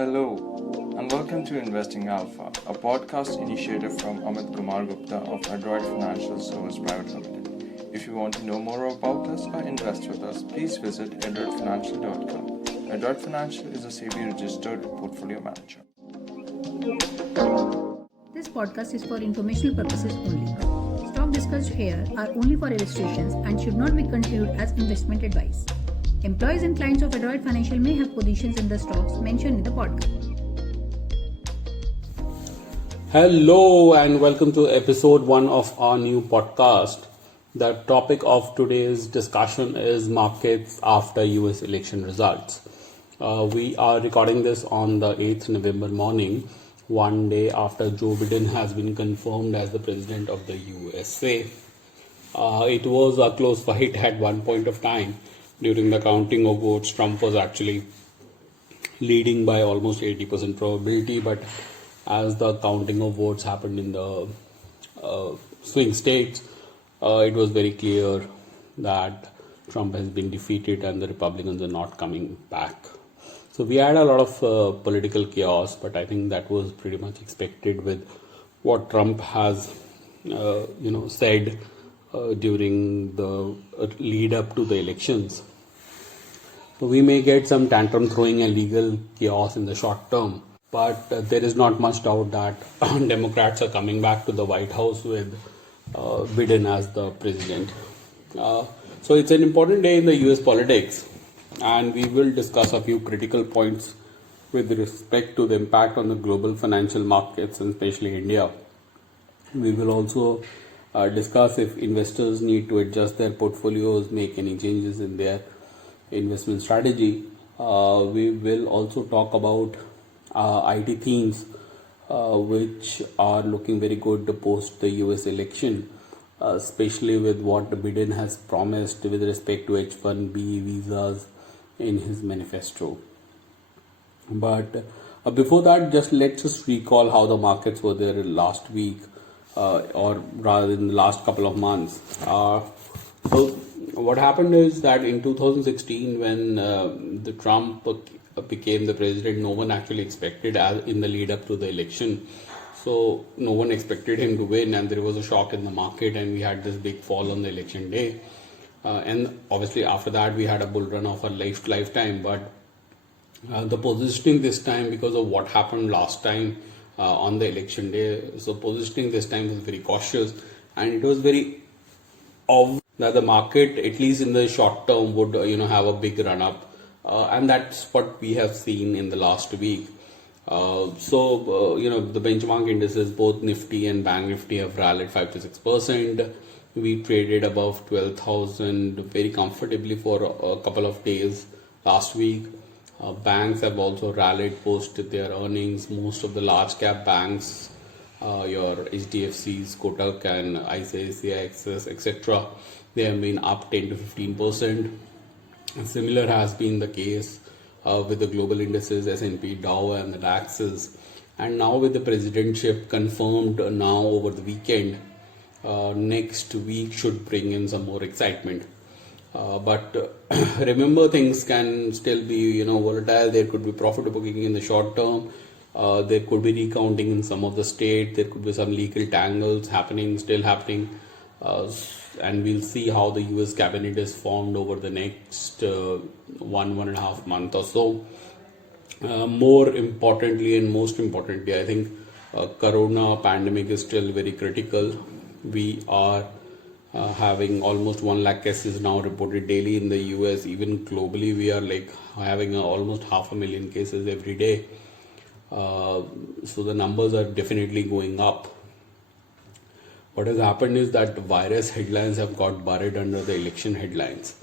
Hello, and welcome to Investing Alpha, a podcast initiative from Amit Kumar Gupta of Adroit Financial Service Private Limited. If you want to know more about us or invest with us, please visit adroitfinancial.com. Adroit Financial is a SEBI registered portfolio manager. This podcast is for informational purposes only. Stock discussed here are only for illustrations and should not be considered as investment advice. Employees and clients of Adroit Financial may have positions in the stocks mentioned in the podcast. Hello and welcome to episode 1 of our new podcast. The topic of today's discussion is markets after US election results. We are recording this on the 8th November morning, one day after Joe Biden has been confirmed as the president of the USA. It was a close fight at one point of time. During the counting of votes, Trump was actually leading by almost 80% probability, but as the counting of votes happened in the swing states, it was very clear that Trump has been defeated and the Republicans are not coming back. So we had a lot of political chaos, but I think that was pretty much expected with what Trump has, said during the lead up to the elections. So we may get some tantrum throwing and legal chaos in the short term, but there is not much doubt that Democrats are coming back to the White House with Biden as the president. So it's an important day in the US politics, and we will discuss a few critical points with respect to the impact on the global financial markets and especially India. We will also discuss if investors need to adjust their portfolios, make any changes in their investment strategy. We will also talk about IT themes which are looking very good post the US election, especially with what Biden has promised with respect to H-1B visas in his manifesto. But before that, let's just recall how the markets were there last week, or rather in the last couple of months. So what happened is that in 2016, when the Trump became the president, no one actually expected in the lead up to the election. So no one expected him to win, and there was a shock in the market, and we had this big fall on the election day. And obviously after that we had a bull run of a lifetime. But the positioning this time, because of what happened last time on the election day, so positioning this time was very cautious, and it was very obvious that the market, at least in the short term, would have a big run up, and that's what we have seen in the last week. The benchmark indices, both Nifty and Bank Nifty, have rallied 5 to 6%. We traded above 12,000 very comfortably for a couple of days last week. Banks have also rallied post their earnings. Most of the large cap banks, your HDFCs, Kotak and ICICI, Axis, etc., they have been up 10 to 15%. And similar has been the case with the global indices, S&P, Dow and the DAXs. And now with the presidentship confirmed now over the weekend, next week should bring in some more excitement. But remember, things can still be volatile. There could be profit booking in the short term. There could be recounting in some of the state. There could be some legal tangles still happening. And we'll see how the US cabinet is formed over the next 1.5 months or so. More importantly and most importantly, I think corona pandemic is still very critical. We are having almost 1 lakh cases now reported daily in the US. Even globally, we are having almost 500,000 cases every day. So the numbers are definitely going up. What has happened is that virus headlines have got buried under the election headlines.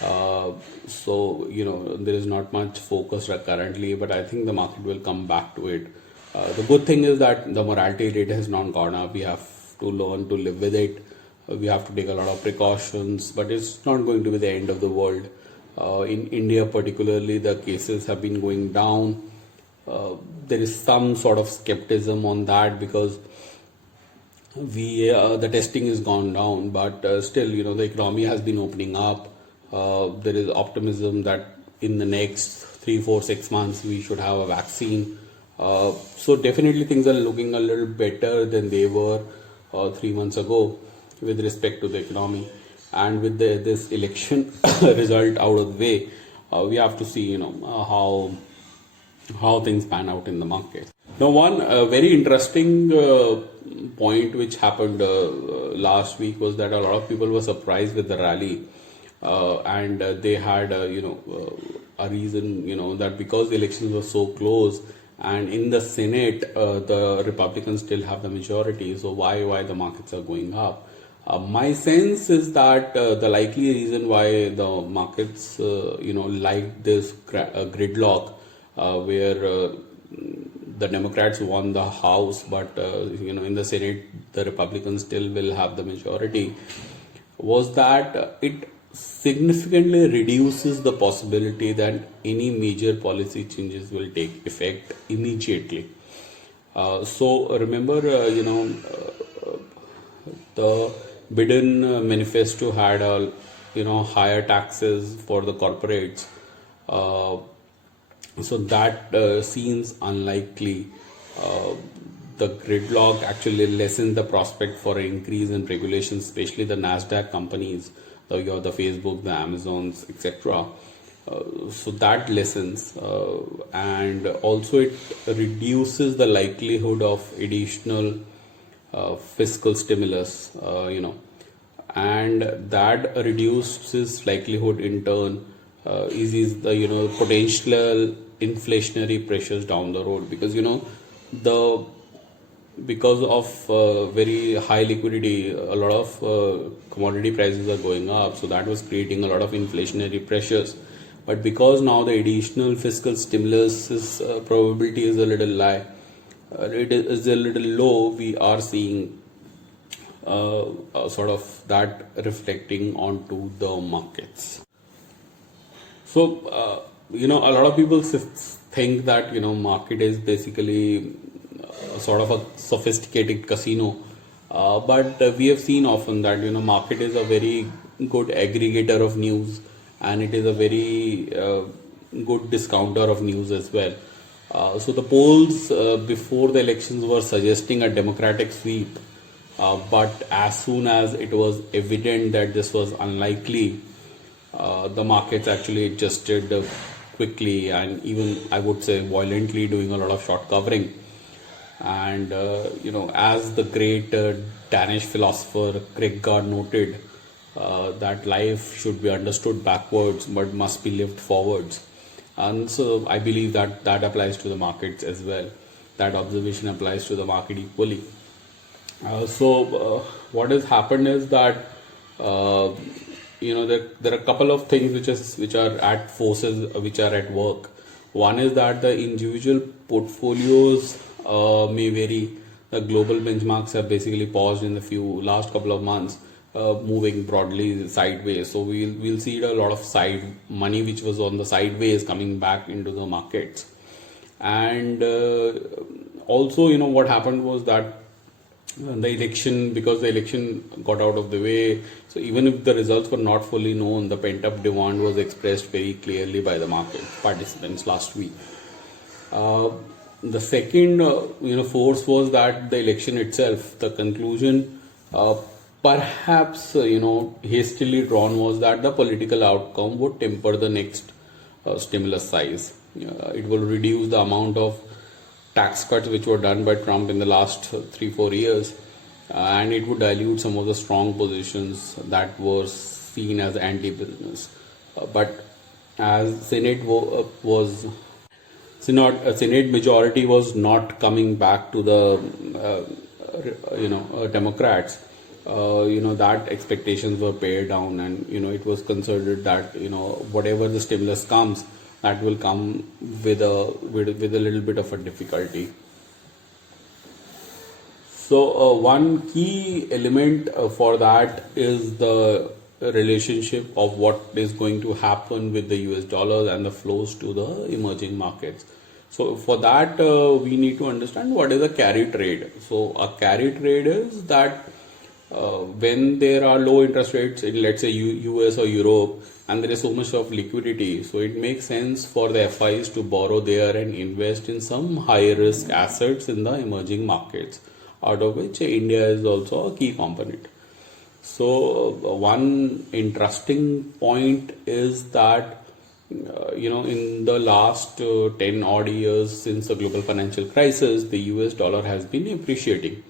There is not much focus currently, but I think the market will come back to it. The good thing is that the mortality rate has not gone up. We have to learn to live with it. We have to take a lot of precautions, but it's not going to be the end of the world. In India particularly, the cases have been going down. There is some sort of skepticism on that because the testing has gone down, but still, the economy has been opening up. There is optimism that in the next 3, 4, 6 months we should have a vaccine. So definitely things are looking a little better than they were 3 months ago with respect to the economy. And with this election result out of the way, we have to see, how things pan out in the market. Now, one very interesting point which happened last week was that a lot of people were surprised with the rally, and they had, a reason, that because the elections were so close, and in the Senate, the Republicans still have the majority. So why the markets are going up? My sense is that the likely reason why the markets, like this gridlock, where the Democrats won the House, but in the Senate the Republicans still will have the majority, was that it significantly reduces the possibility that any major policy changes will take effect immediately. So remember, the Biden manifesto had higher taxes for the corporates. So that seems unlikely. The gridlock actually lessens the prospect for an increase in regulations, especially the Nasdaq companies, the Facebook, the Amazons, etc. So that lessens, and also it reduces the likelihood of additional fiscal stimulus, and that reduces likelihood in turn eases the potential inflationary pressures down the road, because because of very high liquidity, a lot of commodity prices are going up, so that was creating a lot of inflationary pressures. But because now the additional fiscal stimulus probability is a little it is a little low, we are seeing sort of that reflecting onto the markets. So a lot of people think that market is basically sort of a sophisticated casino, but we have seen often that market is a very good aggregator of news, and it is a very good discounter of news as well. So the polls before the elections were suggesting a Democratic sweep, but as soon as it was evident that this was unlikely, the markets actually adjusted quickly, and even I would say violently, doing a lot of short covering. And as the great Danish philosopher Kierkegaard noted, that life should be understood backwards but must be lived forwards. And so I believe that applies to the markets as well. That observation applies to the market equally. So what has happened is that there are a couple of things which are at forces which are at work. One is that the individual portfolios may vary. The global benchmarks have basically paused in the last couple of months, moving broadly sideways. So we'll see a lot of side money which was on the sideways coming back into the markets. And also, what happened was that because the election got out of the way, so even if the results were not fully known, the pent-up demand was expressed very clearly by the market participants last week. The second force was that the election itself, the conclusion perhaps hastily drawn, was that the political outcome would temper the next stimulus size. It will reduce the amount of tax cuts which were done by Trump in the last 3-4 years, and it would dilute some of the strong positions that were seen as anti-business. But as Senate majority was not coming back to the Democrats, that expectations were pared down, and it was considered that whatever the stimulus comes, that will come with a little bit of a difficulty. So one key element for that is the relationship of what is going to happen with the US dollar and the flows to the emerging markets. So for that, we need to understand what is a carry trade. So a carry trade is that when there are low interest rates in, let's say, US or Europe, and there is so much of liquidity, so it makes sense for the FIs to borrow there and invest in some high risk assets in the emerging markets, out of which India is also a key component. So one interesting point is that in the last 10 odd years since the global financial crisis, the US dollar has been appreciating,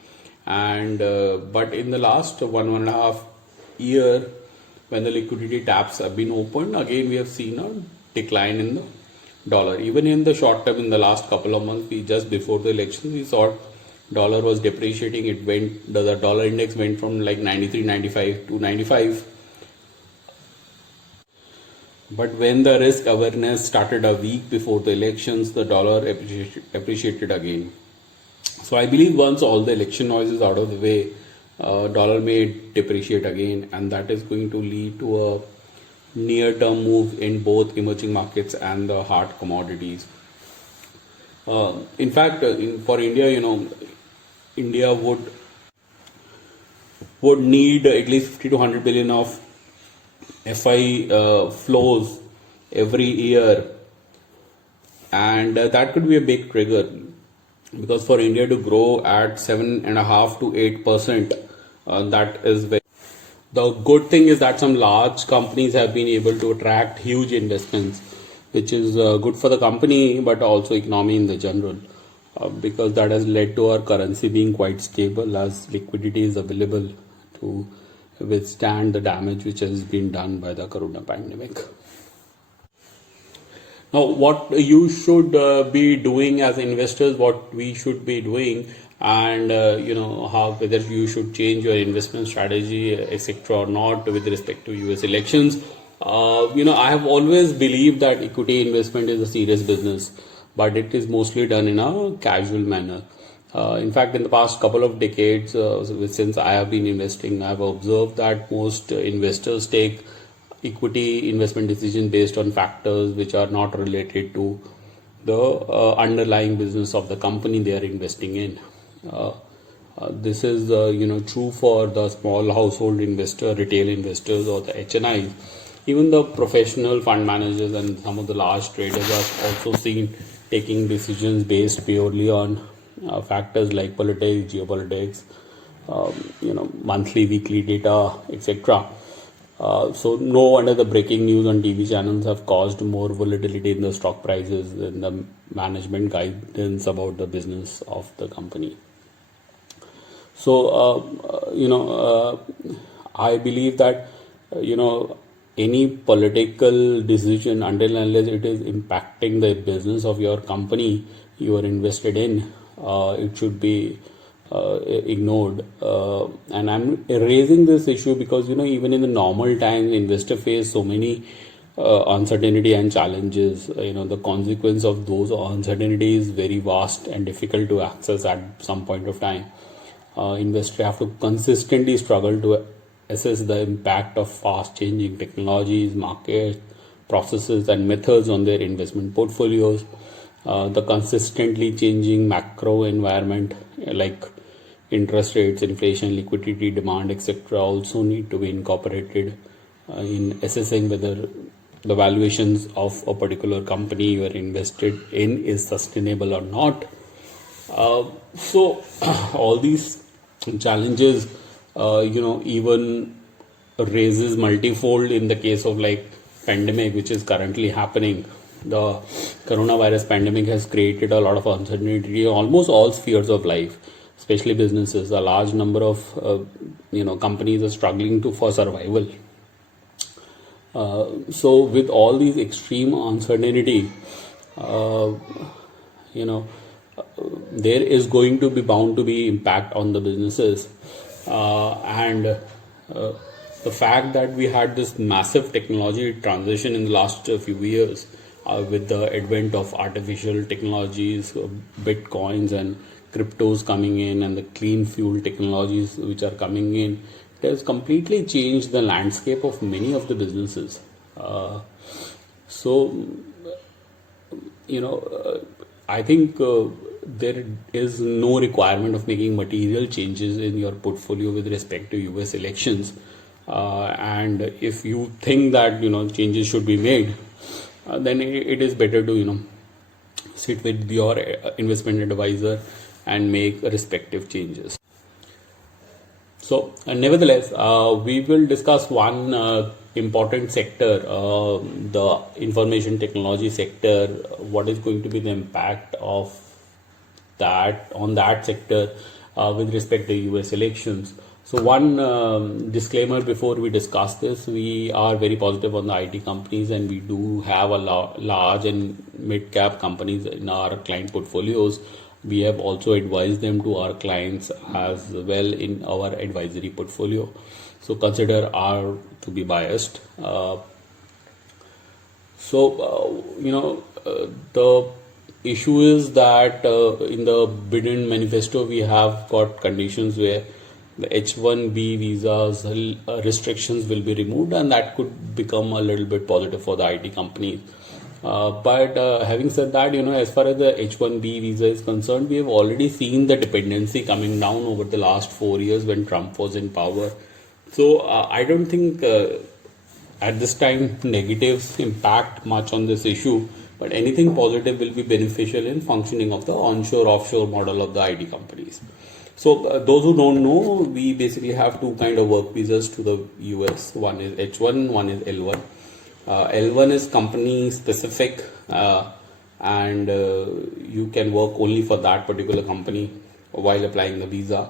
and but in the last 1.5 year, when the liquidity taps have been opened, again we have seen a decline in the dollar. Even in the short term, in the last couple of months, just before the election, we saw dollar was depreciating. The dollar index went from like 93, 95 to 95. But when the risk awareness started a week before the elections, the dollar appreciated again. So I believe once all the election noise is out of the way, dollar may depreciate again, and that is going to lead to a near-term move in both emerging markets and the hard commodities. In fact, for India, India would need at least 50 to 100 billion of FI flows every year, and that could be a big trigger, because for India to grow at 7.5% to 8%, that is very. The good thing is that some large companies have been able to attract huge investments, which is good for the company but also economy in the general, because that has led to our currency being quite stable, as liquidity is available to withstand the damage which has been done by the corona pandemic. Now, what you should be doing as investors, what we should be doing, and how whether you should change your investment strategy, etc., or not with respect to US elections. I have always believed that equity investment is a serious business, but it is mostly done in a casual manner. In fact, in the past couple of decades, since I have been investing, I have observed that most investors take equity investment decisions based on factors which are not related to the underlying business of the company they are investing in. This is true for the small household investor, retail investors, or the HNIs. Even the professional fund managers and some of the large traders are also seen taking decisions based purely on factors like politics, geopolitics, monthly, weekly data, etc. So no wonder the breaking news on TV channels have caused more volatility in the stock prices than the management guidance about the business of the company. So I believe that any political decision, until unless it is impacting the business of your company you are invested in, it should be ignored. And I'm raising this issue because even in the normal times, investors face so many uncertainty and challenges. The consequence of those uncertainties is very vast and difficult to access at some point of time. Investors have to consistently struggle to assess the impact of fast changing technologies, markets, processes, and methods on their investment portfolios. The consistently changing macro environment like interest rates, inflation, liquidity, demand, etc., also need to be incorporated in assessing whether the valuations of a particular company you are invested in is sustainable or not. So all these challenges, even raises multifold in the case of like pandemic, which is currently happening. The coronavirus pandemic has created a lot of uncertainty in almost all spheres of life, especially businesses. A large number of companies are struggling for survival. So with all these extreme uncertainty, there is going to be bound to be impact on the businesses, and the fact that we had this massive technology transition in the last few years with the advent of artificial technologies, bitcoins and cryptos coming in, and the clean fuel technologies which are coming in, it has completely changed the landscape of many of the businesses. I think there is no requirement of making material changes in your portfolio with respect to US elections. And if you think that changes should be made, then it is better to sit with your investment advisor and make respective changes. So, nevertheless, we will discuss one important sector, the information technology sector. What is going to be the impact of that on that sector with respect to US elections? So, one disclaimer before we discuss this: we are very positive on the IT companies, and we do have a large and mid cap companies in our client portfolios. We have also advised them to our clients as well in our advisory portfolio. So consider our to be biased. The issue is that in the Biden manifesto we have got conditions where the H-1B visas restrictions will be removed, and that could become a little bit positive for the IT companies. But having said that, as far as the H-1B visa is concerned, we have already seen the dependency coming down over the last 4 years when Trump was in power. So I don't think at this time negatives impact much on this issue, but anything positive will be beneficial in functioning of the onshore-offshore model of the IT companies. So those who don't know, we basically have two kind of work visas to the US. One is H1, one is L1. L1 is company specific, and you can work only for that particular company while applying the visa.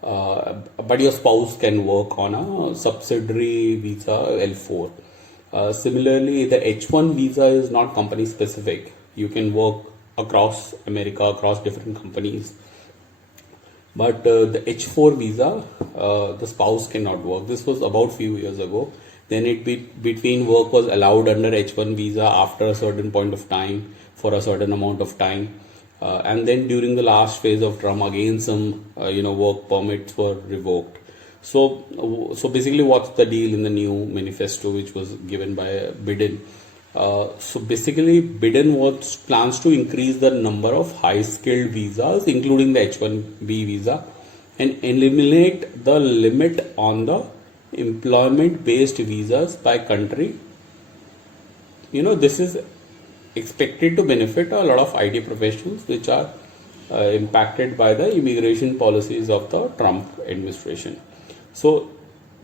But your spouse can work on a subsidiary visa L4. Similarly, the H1 visa is not company specific. You can work across America, across different companies. But the H4 visa, the spouse cannot work. This was about few years ago. Then between work was allowed under H1 visa after a certain point of time for a certain amount of time. And then during the last phase of Trump, again some work permits were revoked. So basically, what's the deal in the new manifesto which was given by Biden? So basically, Biden plans to increase the number of high-skilled visas, including the H-1B visa, and eliminate the limit on the employment-based visas by country. This is expected to benefit a lot of IT professionals which are impacted by the immigration policies of the Trump administration. So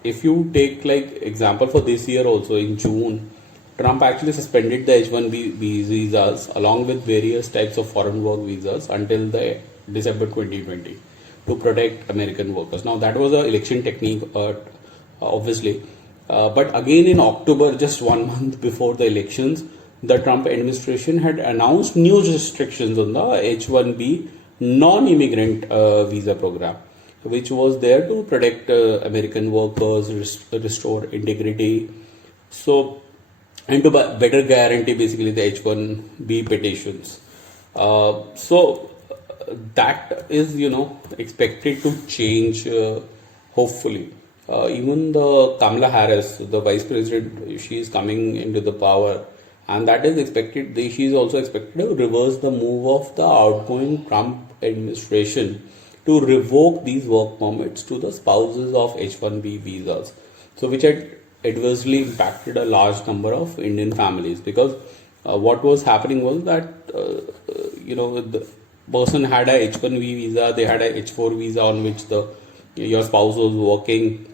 if you take like example for this year also, in June, Trump actually suspended the H-1B visas along with various types of foreign work visas until the December 2020 to protect American workers. Now that was an election technique, obviously, but again in October, just 1 month before the elections, the Trump administration had announced new restrictions on the H-1B non-immigrant visa program, which was there to protect American workers, restore integrity, and to better guarantee basically the H-1B petitions. So that is, expected to change, hopefully. Even the Kamala Harris, the vice president, she is coming into the power, and that is expected. She is also expected to reverse the move of the outgoing Trump administration to revoke these work permits to the spouses of H-1B visas. So which had adversely impacted a large number of Indian families, because what was happening was that the person had a H-1B visa, they had a H-4 visa on which your spouse was working,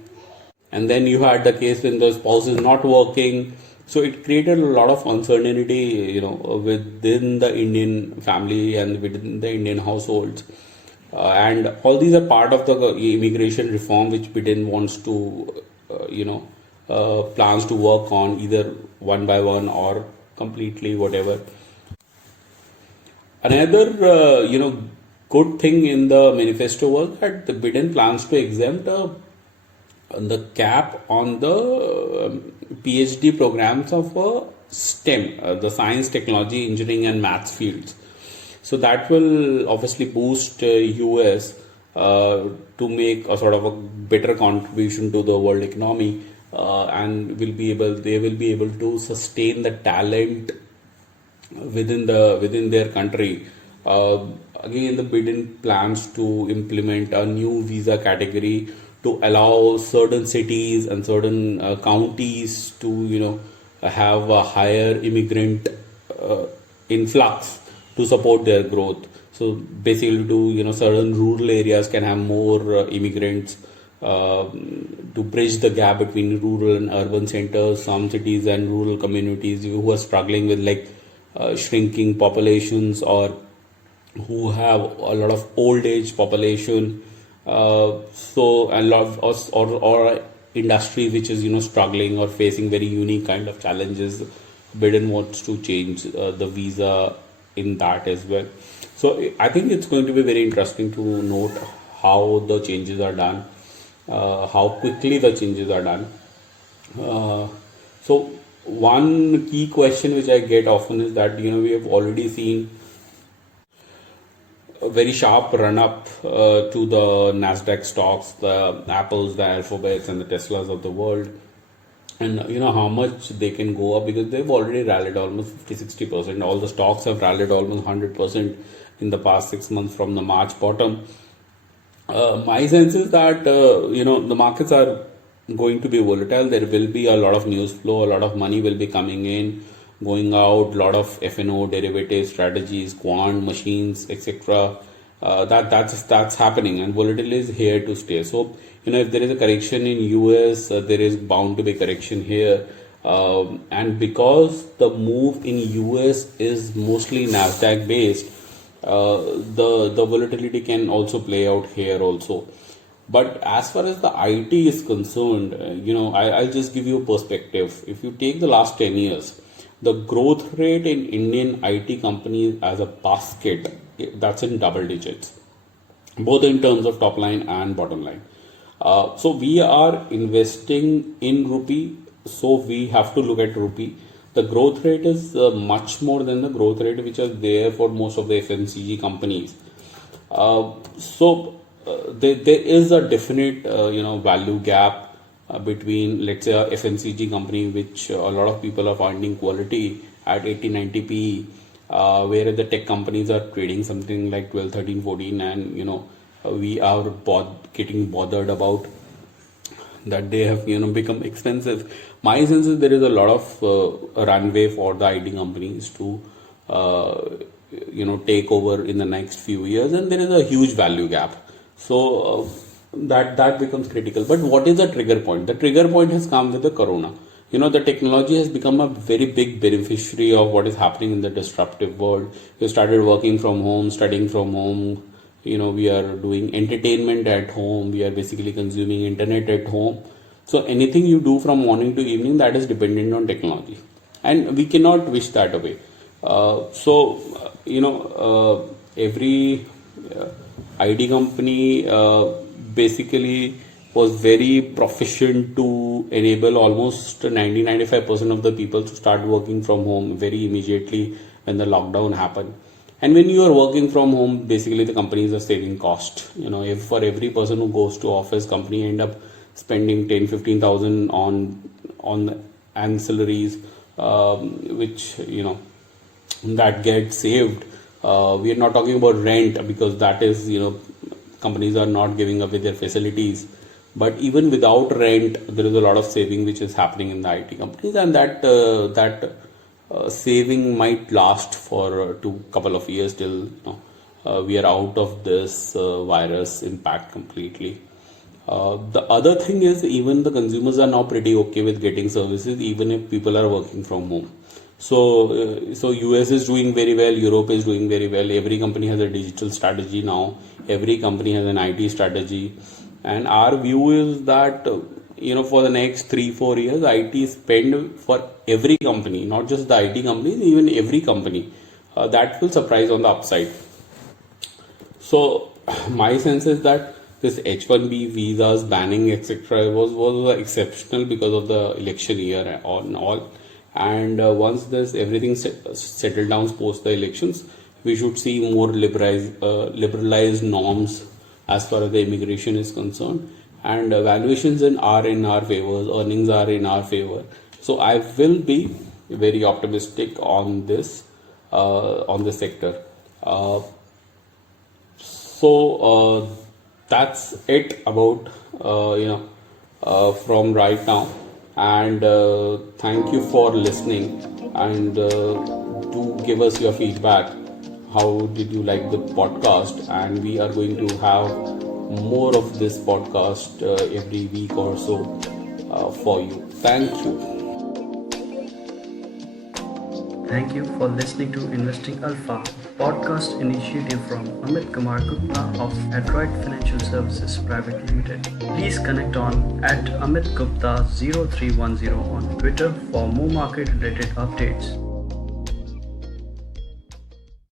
and then you had the case when the spouse is not working. So it created a lot of uncertainty, within the Indian family and within the Indian households. And all these are part of the immigration reform which Biden wants to, plans to work on either one by one or completely, whatever. Another, good thing in the manifesto was that the Biden plans to exempt the cap on the PhD programs of STEM, the science, technology, engineering and maths fields. So that will obviously boost US to make a sort of a better contribution to the world economy, and they will be able to sustain the talent within their country, Again, the Biden plans to implement a new visa category to allow certain cities and certain counties to, have a higher immigrant influx to support their growth. So basically, certain rural areas can have more immigrants to bridge the gap between rural and urban centers. Some cities and rural communities who are struggling with shrinking populations, or who have a lot of old age population. So a lot of, or industry which is struggling or facing very unique kind of challenges. Biden wants to change the visa in that as well. So I think it's going to be very interesting to note how the changes are done, how quickly the changes are done. So one key question which I get often is that we have already seen a very sharp run up to the Nasdaq stocks, the Apples, the Alphabets, and the Teslas of the world, and how much they can go up, because they've already rallied almost 50-60%. All the stocks have rallied almost 100% in the past 6 months from the March bottom. My sense is that the markets are going to be volatile. There will be a lot of news flow, a lot of money will be coming in, going out, a lot of F&O derivative strategies, quant machines, etc. That's happening, and volatility is here to stay. So if there is a correction in US, there is bound to be correction here. And because the move in US is mostly Nasdaq based, the volatility can also play out here also. But as far as the IT is concerned, I'll just give you a perspective. If you take the last 10 years, the growth rate in Indian IT companies as a basket, that's in double digits, both in terms of top line and bottom line. So we are investing in rupee, so we have to look at rupee. The growth rate is much more than the growth rate which is there for most of the FMCG companies. So there is a definite value gap between, let's say, a FMCG company which a lot of people are finding quality at 80-90 PE, whereas the tech companies are trading something like 12, 13, 14, and we are getting bothered about that they have become expensive. My sense is there is a lot of runway for the IT companies to take over in the next few years, and there is a huge value gap. So that becomes critical. But what is the trigger point? The trigger point has come with the corona. The technology has become a very big beneficiary of what is happening in the disruptive world. We started working from home, studying from home. We are doing entertainment at home. We are basically consuming internet at home. So anything you do from morning to evening, that is dependent on technology, and we cannot wish that away. Every IT company basically was very proficient to enable almost 90-95% of the people to start working from home very immediately when the lockdown happened. And when you are working from home, basically the companies are saving cost. If for every person who goes to office, company end up spending 10-15,000 on ancillaries, which that gets saved. We are not talking about rent, because that is companies are not giving away their facilities. But even without rent, there is a lot of saving which is happening in the IT companies, and that saving might last for couple of years till we are out of this virus impact completely. The other thing is, even the consumers are now pretty okay with getting services, even if people are working from home. So US is doing very well, Europe is doing very well. Every company has a digital strategy now. Every company has an IT strategy, and our view is that for the next 3-4 years, IT spend for every company, not just the IT companies, even every company, that will surprise on the upside. So my sense is that this H1B visas banning, etc., was exceptional because of the election year and all. And once everything settled down post the elections, we should see more liberalized norms as far as the immigration is concerned, and valuations are in our favor, earnings are in our favor. So I will be very optimistic on this sector. Uh, so that's it about from right now, and thank you for listening, and do give us your feedback. How did you like the podcast? And we are going to have more of this podcast every week or so for you. Thank you. Thank you for listening to Investing Alpha, podcast initiative from Amit Kumar Gupta of Adroit Financial Services Private Limited. Please connect on @AmitGupta0310 on Twitter for more market related updates.